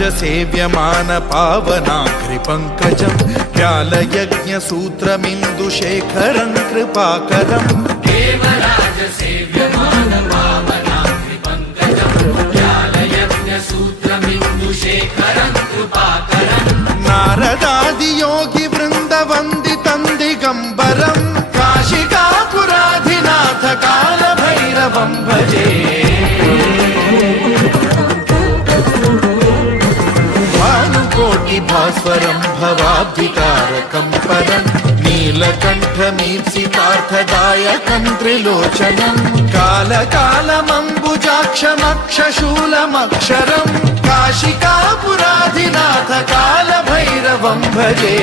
सेव्यमान पावनाग्रिपङ्कजं व्यालयज्ञसूत्रमिन्दुशेखरं कृपाकरं देवराज सेव्यमान पावनाग्रिपङ्कजं व्यालयज्ञसूत्रमिन्दुशेखरं कृपाकरं नारदादियोगि वृन्दवन्दितं दिगम्बरं काशिकापुराधिनाथ कालभैरवं भजे भास्वरं भवाब्धितारकं परं नीलकण्ठमीप्सितार्थदायकं त्रिलोचनं कालकालमम्बुजाक्षमक्षशूलमक्षरं काशिकापुराधिनाथ कालभैरवं भजे।